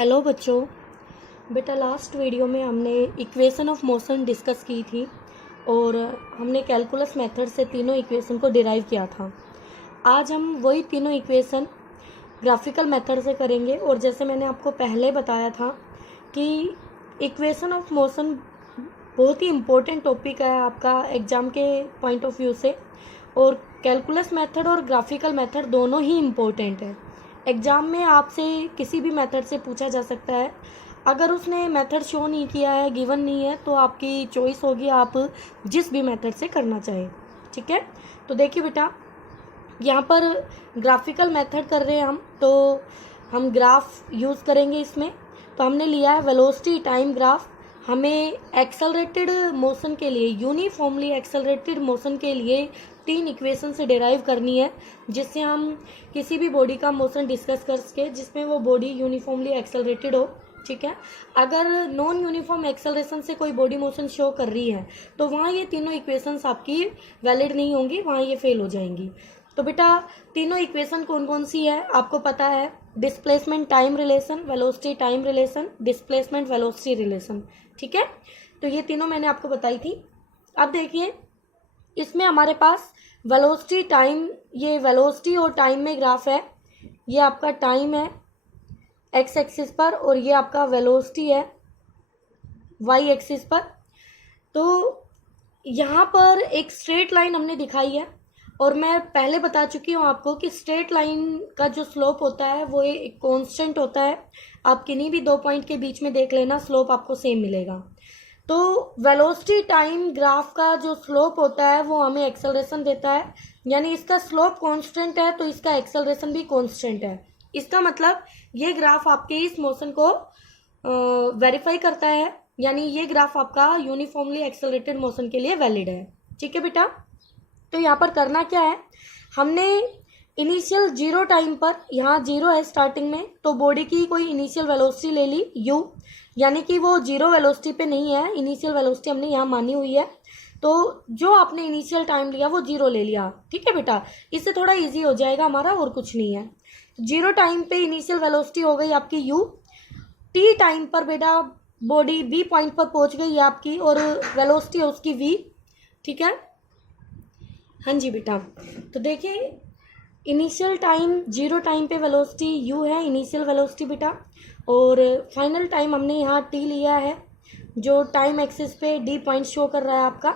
Hello बच्चों। बेटा last video में हमने इक्वेशन ऑफ मोशन डिस्कस की थी और हमने कैलकुलस मेथड से तीनों इक्वेशन को डिराइव किया था। आज हम वही तीनों इक्वेशन ग्राफिकल मेथड से करेंगे। और जैसे मैंने आपको पहले बताया था कि इक्वेशन ऑफ मोशन बहुत ही इम्पोर्टेंट टॉपिक है आपका एग्ज़ाम के पॉइंट ऑफ व्यू से, और कैलकुलस मेथड और ग्राफिकल मेथड दोनों ही इम्पोर्टेंट है। एग्ज़ाम में आपसे किसी भी मेथड से पूछा जा सकता है। अगर उसने मेथड शो नहीं किया है, गिवन नहीं है, तो आपकी चॉइस होगी आप जिस भी मेथड से करना चाहे। ठीक है, तो देखिए बेटा, यहाँ पर ग्राफिकल मेथड कर रहे हैं हम, तो हम ग्राफ यूज़ करेंगे इसमें। तो हमने लिया है वेलोसिटी टाइम ग्राफ। हमें एक्सेलरेटेड मोशन के लिए, यूनिफॉर्मली एक्सेलरेटेड मोशन के लिए 3 इक्वेशन से डिराइव करनी है, जिससे हम किसी भी बॉडी का मोशन डिस्कस कर सके जिसमें वो बॉडी यूनिफॉर्मली एक्सेलरेटेड हो। ठीक है, अगर नॉन यूनिफॉर्म एक्सेलरेशन से कोई बॉडी मोशन शो कर रही है तो वहाँ ये तीनों इक्वेशंस आपकी वैलिड नहीं होंगी, वहाँ ये फेल हो जाएंगी। तो बेटा तीनों इक्वेशन कौन कौन सी है आपको पता है। Displacement time relation, velocity time relation, displacement velocity relation. ठीक है, तो ये तीनों मैंने आपको बताई थी। अब देखिए, इसमें हमारे पास वेलोसिटी टाइम, ये वेलोसिटी और टाइम में ग्राफ है। ये आपका टाइम है एक्स एक्सिस पर और ये आपका वेलोसिटी है वाई एक्सिस पर। तो यहाँ पर एक स्ट्रेट लाइन हमने दिखाई है, और मैं पहले बता चुकी हूँ आपको कि स्ट्रेट लाइन का जो स्लोप होता है वो एक कांस्टेंट होता है। आप किन्हीं भी 2 पॉइंट के बीच में देख लेना, स्लोप आपको सेम मिलेगा। तो वेलोसिटी टाइम ग्राफ का जो स्लोप होता है वो हमें एक्सेलरेशन देता है, यानी इसका स्लोप कांस्टेंट है तो इसका एक्सेलरेशन भी कांस्टेंट है। इसका मतलब ये ग्राफ आपके इस मोशन को वेरीफाई करता है, यानी ये ग्राफ आपका यूनिफॉर्मली एक्सेलरेटेड मोशन के लिए वैलिड है। ठीक है बेटा, तो यहाँ पर करना क्या है, हमने इनिशियल 0 टाइम पर, यहाँ 0 है स्टार्टिंग में, तो बॉडी की कोई इनिशियल वेलोसिटी ले ली u, यानी कि वो 0 वेलोसिटी पे नहीं है, इनिशियल वेलोसिटी हमने यहाँ मानी हुई है। तो जो आपने इनिशियल टाइम लिया वो 0 ले लिया। ठीक है बेटा, इससे थोड़ा इजी हो जाएगा हमारा, और कुछ नहीं है। 0 टाइम पे इनिशियल वेलोसिटी हो गई आपकी u। t टाइम पर बेटा बॉडी b पॉइंट पर पहुंच गई है आपकी, और वेलोसिटी है उसकी v। ठीक है, हाँ जी बेटा, तो देखिए इनिशियल टाइम 0 टाइम पे वेलोसिटी u है, इनिशियल वेलोसिटी बेटा, और फाइनल टाइम हमने यहाँ t लिया है जो टाइम एक्सिस पे d पॉइंट शो कर रहा है आपका,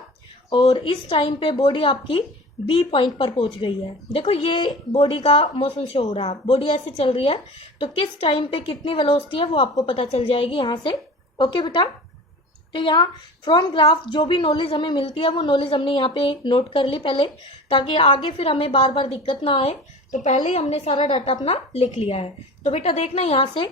और इस टाइम पे बॉडी आपकी b पॉइंट पर पहुंच गई है। देखो ये बॉडी का मोशन शो हो रहा है, बॉडी ऐसे चल रही है, तो किस टाइम पे कितनी वेलोसिटी है वो आपको पता चल जाएगी यहाँ से। ओके बेटा, तो यहाँ फ्रॉम ग्राफ जो भी नॉलेज हमें मिलती है वो नॉलेज हमने यहाँ पे नोट कर ली पहले, ताकि आगे फिर हमें बार बार दिक्कत ना आए। तो पहले ही हमने सारा डाटा अपना लिख लिया है। तो बेटा देखना यहाँ से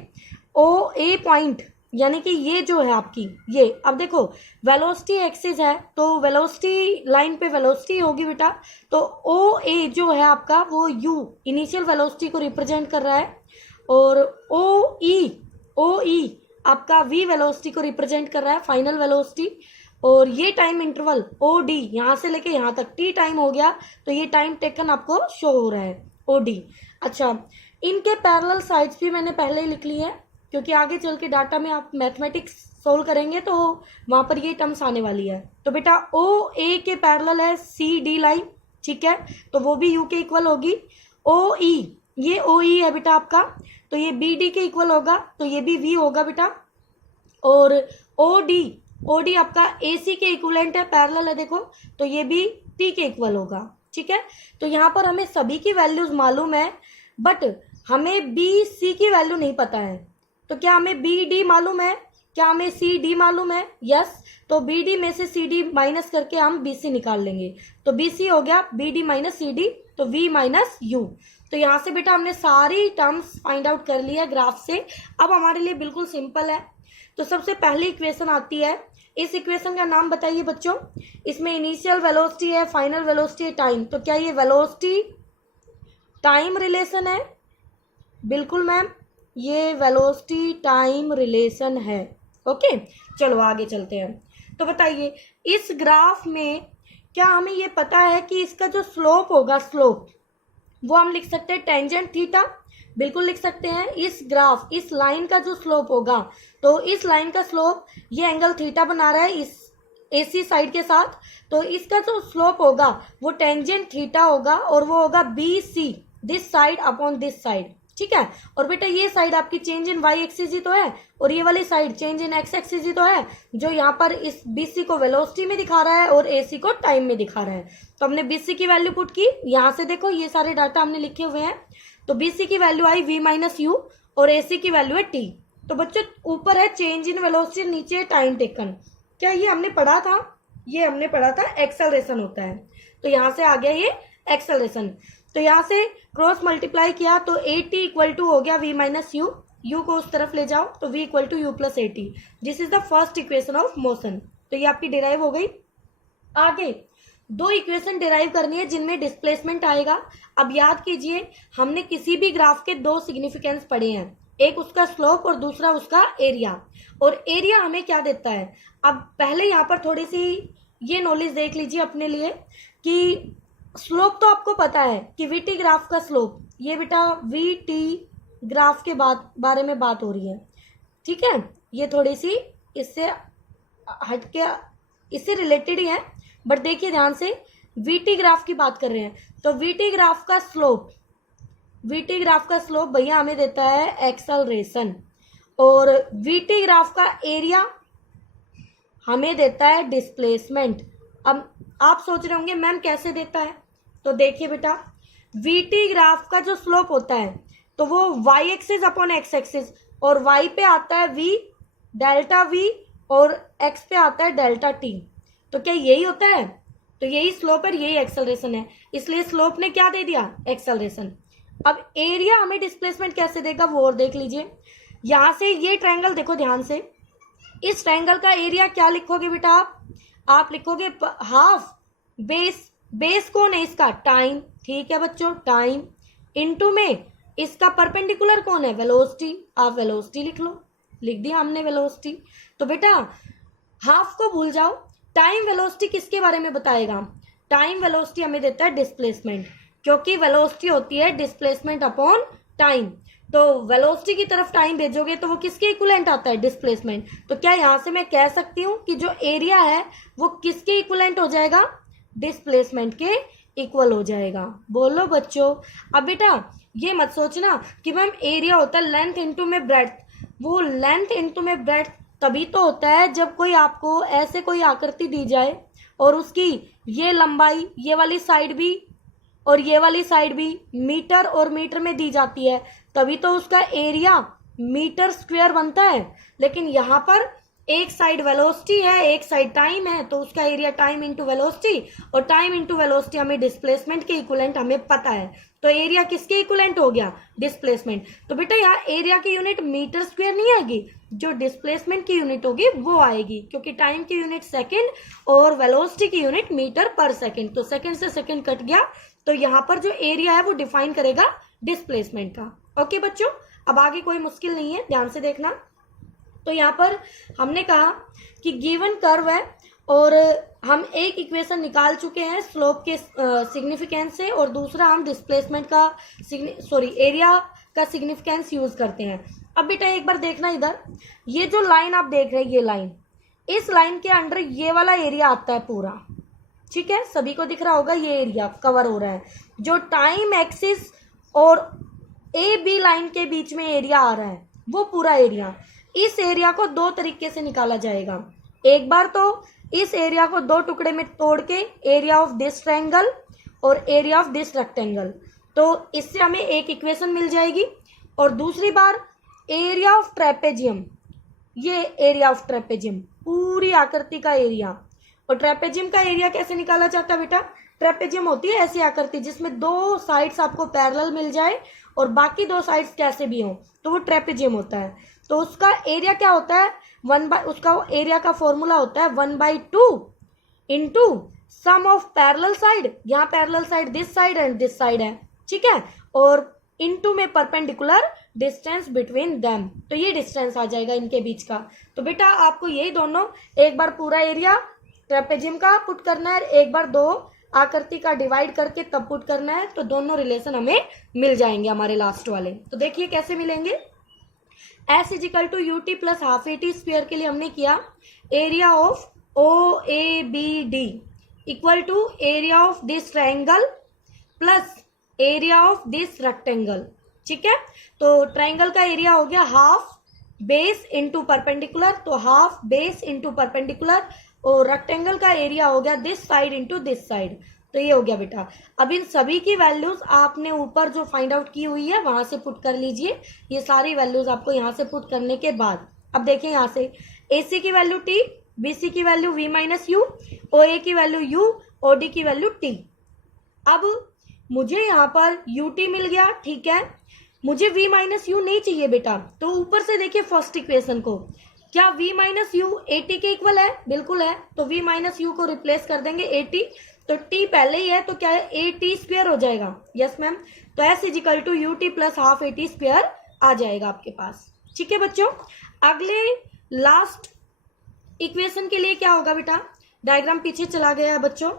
ओ ए पॉइंट, यानी कि ये जो है आपकी ये, अब देखो वेलोसिटी एक्सिस है तो वेलोसिटी लाइन पे वेलोसिटी होगी बेटा, तो ओ ए जो है आपका वो यू इनिशियल वेलोसिटी को रिप्रेजेंट कर रहा है, और ओ ई आपका v वेलोसिटी को रिप्रेजेंट कर रहा है, फाइनल वेलोसिटी। और ये टाइम इंटरवल ओ डी यहाँ से लेके यहाँ तक t टाइम हो गया, तो ये टाइम टेकन आपको शो हो रहा है ओ डी। अच्छा, इनके पैरेलल साइड्स भी मैंने पहले ही लिख ली है, क्योंकि आगे चल के डाटा में आप मैथमेटिक्स सोल्व करेंगे तो वहाँ पर ये टर्म्स आने वाली है। तो बेटा ओ ए के पैरेलल है सी डी लाइन, ठीक है, तो वो भी u के इक्वल होगी। ओ ई, ये ओ ई है बेटा आपका, तो ये बी डी के इक्वल होगा, तो ये भी v होगा बेटा। और ओ डी आपका ए सी के इक्वलेंट है, पैरेलल है देखो, तो ये भी t के इक्वल होगा। ठीक है, तो यहाँ पर हमें सभी की वैल्यूज मालूम है, बट हमें बी सी की वैल्यू नहीं पता है। तो क्या हमें बी डी मालूम है, क्या हमें सी डी मालूम है? यस, तो बी डी में से सी डी माइनस करके हम बी सी निकाल लेंगे, तो बी सी हो गया B D minus C D, तो v माइनस यू। तो यहाँ से बेटा हमने सारी टर्म्स फाइंड आउट कर लिया ग्राफ से। अब हमारे लिए बिल्कुल सिंपल है। तो सबसे पहली इक्वेशन आती है, इस इक्वेशन का नाम बताइए बच्चों। इसमें इनिशियल वेलोसिटी है, फाइनल वेलोसिटी है, टाइम, तो क्या ये वेलोसिटी टाइम रिलेशन है? बिल्कुल मैम, ये वेलोसिटी टाइम रिलेशन है। ओके, चलो आगे चलते हैं। तो बताइए इस ग्राफ में क्या हमें ये पता है कि इसका जो स्लोप होगा, स्लोप वो हम लिख सकते हैं टेंजेंट थीटा। बिल्कुल लिख सकते हैं। इस ग्राफ, इस लाइन का जो स्लोप होगा, तो इस लाइन का स्लोप, ये एंगल थीटा बना रहा है इस AC साइड के साथ, तो इसका जो स्लोप होगा वो टेंजेंट थीटा होगा और वो होगा BC, this side upon this side, ठीक है। और बेटा ये साइड आपकी चेंज इन y एक्सिस ही तो है और ये वाली side change in x axis ही तो है, जो यहाँ पर इस BC को वेलोसिटी में दिखा रहा है और AC को टाइम में दिखा रहा है। तो हमने BC की वैल्यू पुट की, यहाँ से देखो ये सारे डाटा हमने लिखे हुए हैं। तो BC की value I v minus you और AC की वैल्यू है t। तो बच्चों ऊपर है चेंज इन वेलोसिटी, नीचे है टाइम टेकन। क्या ये हमने पढ़ा था? ये हमने पढ़ा था एक्सेलरेशन होता है। तो यहाँ से आ गया ये एक्सेलरेशन। तो यहाँ से क्रॉस मल्टीप्लाई किया तो AT इक्वल टू हो गया v माइनस यू, यू को उस तरफ ले जाओ तो v equal to u plus AT। This is the first equation of motion. तो ये आपकी डिराइव हो गई। आगे दो इक्वेशन डिराइव करनी है जिनमें डिस्प्लेसमेंट आएगा। अब याद कीजिए हमने किसी भी ग्राफ के दो सिग्निफिकेंस पढ़े हैं, एक उसका स्लोप और दूसरा उसका एरिया। और एरिया हमें क्या देता है? अब पहले यहाँ पर थोड़ी सी ये नॉलेज देख लीजिए अपने लिए कि स्लोप तो आपको पता है कि VT ग्राफ का स्लोप, ये बेटा VT ग्राफ के बारे में बात हो रही है, ठीक है। ये थोड़ी सी इससे हटके इससे रिलेटेड ही है, बट देखिए ध्यान से, VT ग्राफ की बात कर रहे हैं। तो VT ग्राफ का स्लोप भैया हमें देता है एक्सेलरेशन, और VT ग्राफ का एरिया हमें देता है डिस्प्लेसमेंट। अब आप सोच रहे होंगे मैम कैसे देता है? तो देखिए बेटा, VT ग्राफ का जो स्लोप होता है तो वो y axis upon x axis, और y पे आता है v डेल्टा v और x पे आता है डेल्टा t। तो क्या यही होता है? तो यही स्लोप है, यही एक्सेलरेशन है, इसलिए स्लोप ने क्या दे दिया? एक्सेलरेशन। अब एरिया हमें डिस्प्लेसमेंट कैसे देगा वो और देख लीजिए। यहां से ये ट्रायंगल देखो ध्यान से, इस ट्रायंगल का एरिया क्या लिखोगे बेटा? आप लिखोगे हाफ बेस कौन है इसका? टाइम, ठीक है बच्चों, टाइम इनटू में इसका परपेंडिकुलर कौन है? वेलोसिटी। आप वेलोसिटी लिख लो, लिख दिया हमने वेलोसिटी। तो बेटा हाफ को भूल जाओ, टाइम वेलोसिटी किसके बारे में बताएगा? टाइम वेलोसिटी हमें देता है डिस्प्लेसमेंट, क्योंकि वेलोसिटी होती है डिस्प्लेसमेंट अपॉन टाइम। तो वेलोसिटी की तरफ टाइम भेजोगे तो वो किसके इक्विवेलेंट आता है? डिस्प्लेसमेंट। तो क्या यहां से मैं कह सकती हूँ कि जो एरिया है वो किसके इक्विवेलेंट हो जाएगा? डिस्प्लेसमेंट के इक्वल हो जाएगा। बोलो बच्चों। अब बेटा ये मत सोचना कि मैम एरिया होता है लेंथ इंटू में ब्रेड्थ। वो लेंथ इंटू में ब्रेड्थ तभी तो होता है जब कोई आपको ऐसे कोई आकृति दी जाए और उसकी ये लंबाई, ये वाली साइड भी और ये वाली साइड भी मीटर और मीटर में दी जाती है, तभी तो उसका एरिया मीटर स्क्वायर बनता है। लेकिन यहाँ पर एक साइड वेलोसिटी है, एक साइड टाइम है, तो उसका एरिया टाइम इंटू वेलोसिटी, और टाइम इंटू वेलोसिटी हमें डिस्प्लेसमेंट के इक्विवेलेंट हमें पता है। तो एरिया किसके इक्विवेलेंट हो गया? डिस्प्लेसमेंट। तो बेटा यहाँ एरिया की यूनिट मीटर स्क्वायर नहीं आएगी, जो डिस्प्लेसमेंट की यूनिट होगी वो आएगी, क्योंकि टाइम की यूनिट सेकेंड और वेलोसिटी की यूनिट मीटर पर सेकेंड। तो सेकेंड से सेकेंड कट गया, तो यहाँ पर जो एरिया है वो डिफाइन करेगा डिस्प्लेसमेंट का। ओके बच्चों, अब आगे कोई मुश्किल नहीं है, ध्यान से देखना। तो यहाँ पर हमने कहा कि गिवन कर्व है और हम एक इक्वेशन निकाल चुके हैं स्लोप के सिग्निफिकेंस से, और दूसरा हम डिस्प्लेसमेंट का एरिया का सिग्निफिकेंस यूज करते हैं। अब बेटा एक बार देखना इधर, ये जो लाइन आप देख रहे हैं, ये लाइन, इस लाइन के अंडर ये वाला एरिया आता है पूरा, ठीक है, सभी को दिख रहा होगा, ये एरिया कवर हो रहा है। जो टाइम एक्सिस और AB लाइन के बीच में एरिया आ रहा है वो पूरा एरिया, इस एरिया को दो तरीके से निकाला जाएगा। एक बार तो इस एरिया को दो टुकड़े में तोड़ के एरिया ऑफ दिस ट्रायंगल और एरिया ऑफ दिस रेक्टेंगल, तो इससे हमें एक इक्वेशन मिल जाएगी। और दूसरी बार एरिया ऑफ ट्रेपेजियम, ये एरिया ऑफ ट्रेपेजियम पूरी आकृति का एरिया। और ट्रेपेजियम का एरिया कैसे निकाला जाता है बेटा? ट्रेपेजियम होती है ऐसी आकृति जिसमें दो साइड्स आपको पैरेलल मिल जाए और बाकी दो साइड्स कैसे भी हो, तो वो ट्रेपेजियम होता है। तो उसका एरिया क्या होता है? उसका एरिया का फॉर्मूला होता है 1/2 into sum of parallel side, यहाँ parallel side this side and this side है, ठीक है, और इनटू में परपेंडिकुलर डिस्टेंस बिटवीन देम, तो ये डिस्टेंस आ जाएगा इनके बीच का। तो बेटा आपको यही दोनों, एक बार पूरा एरिया ट्रेपेजियम का पुट करना है, एक बार दो आकृति का डिवाइड करके तब पुट करना है, तो दोनों रिलेशन हमें मिल जाएंगे हमारे लास्ट वाले। तो देखिए कैसे मिलेंगे। S is equal to u t plus half a t square के लिए हमने किया area of O A B D equal to area of this triangle plus area of this rectangle. ठीक है, तो ट्रायंगल का एरिया हो गया हाफ बेस इंटू परपेंडिकुलर, तो हाफ बेस इंटू परपेंडिकुलर, और रेक्टेंगल का एरिया हो गया this side into this side. तो ये हो गया बेटा। अब इन सभी की वैल्यूज आपने ऊपर जो फाइंड आउट की हुई है वहां से पुट कर लीजिए। ये सारी वैल्यूज आपको यहाँ से पुट करने के बाद अब देखिए यहाँ से AC की वैल्यू T, BC की value V minus you, OA की वैल्यू U, OD की वैल्यू T। अब मुझे यहाँ पर UT मिल गया, ठीक है, मुझे V माइनस यू नहीं चाहिए बेटा। तो ऊपर से देखिए फर्स्ट इक्वेशन को, क्या V माइनस यू AT के इक्वल है? बिल्कुल है। तो V माइनस यू को रिप्लेस कर देंगे AT, तो T पहले ही है तो क्या है AT स्क्वायर हो जाएगा। यस मैम, तो S is equal to UT plus half AT square आ जाएगा आपके पास। ठीक है बच्चों, अगले लास्ट इक्वेशन के लिए क्या होगा बेटा, डायग्राम पीछे चला गया है बच्चों।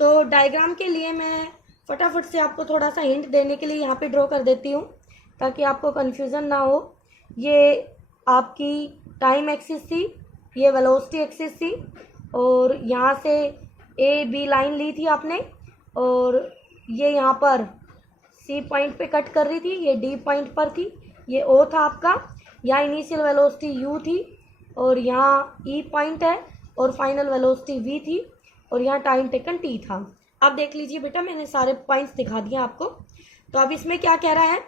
तो डायग्राम के लिए मैं फटाफट से आपको थोड़ा सा हिंट देने के लिए यहाँ पे ड्रॉ कर देती हूँ ताकि आपको कंफ्यूजन ना हो। ये आपकी टाइम एक्सिस थी, ये वेलोसिटी एक्सिस थी, और यहाँ से ए बी लाइन ली थी आपने, और ये यहाँ पर सी पॉइंट पे कट कर रही थी, ये डी पॉइंट पर थी, ये ओ था आपका, यहाँ इनिशियल वेलोसिटी यू थी, और यहाँ ई पॉइंट है, और फाइनल वेलोसिटी वी थी, और यहाँ टाइम टेकन टी था। अब देख लीजिए बेटा, मैंने सारे पॉइंट्स दिखा दिए आपको। तो अब इसमें क्या कह रहा है,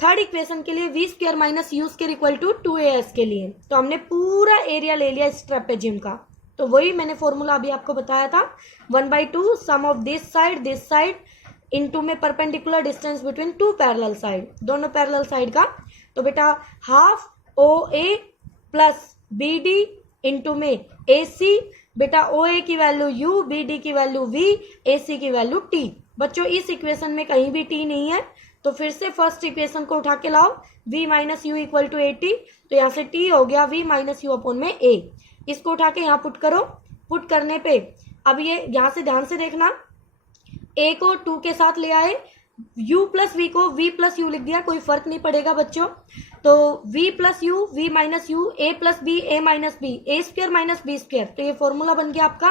थर्ड इक्वेशन के लिए v square minus u square equal to 2as के लिए तो हमने पूरा एरिया ले लिया इस ट्रेपेजियम का। तो वही मैंने फॉर्मूला अभी आपको बताया था, 1/2 सम ऑफ दिस साइड इनटू में perpendicular distance between two parallel side, दोनों पैरेलल साइड का। तो बेटा half OA plus BD into में AC, बेटा OA की वैल्यू U, BD की वैल्यू V, AC की वैल्यू T। बच्चों इस इक्वेशन में कहीं भी T नहीं है, तो फिर से फर्स्ट इक्वेशन को उठा के लाओ, V minus u equal to AT, तो यहाँ से T हो गया V माइनस यू अपॉन में A। इसको उठा के यहाँ पुट करो, पुट करने पे अब ये यहाँ से ध्यान से देखना, A को 2 के साथ ले आए, U प्लस V को V प्लस यू लिख दिया, कोई फर्क नहीं पड़ेगा बच्चों। तो V plus you, V minus you, A plus B, A minus B, A square minus B square, तो ये फॉर्मूला बन गया आपका।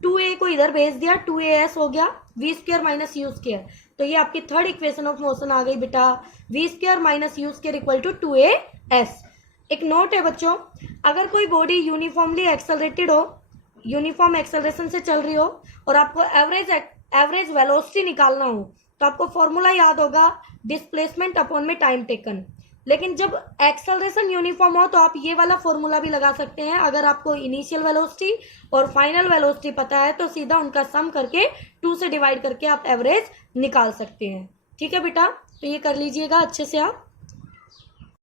2A को इधर भेज दिया, 2AS हो गया, V square minus u square. तो ये आपकी थर्ड इक्वेशन ऑफ मोशन आ गई बेटा, V square minus u square equal to 2AS। एक नोट है बच्चों, अगर कोई बॉडी यूनिफॉर्मली एक्सेलरेटेड हो, यूनिफॉर्म एक्सेलरेशन से चल रही हो, और आपको एवरेज वेलोसिटी निकालना हो, तो आपको फॉर्मूला याद होगा डिस्प्लेसमेंट अपॉन में टाइम टेकन। लेकिन जब एक्सेलरेशन यूनिफॉर्म हो तो आप ये वाला फॉर्मूला भी लगा सकते हैं। अगर आपको इनिशियल वेलोसिटी और फाइनल वेलोसिटी पता है तो सीधा उनका सम करके 2 से डिवाइड करके आप एवरेज निकाल सकते हैं। ठीक है बेटा, तो ये कर लीजिएगा अच्छे से आप।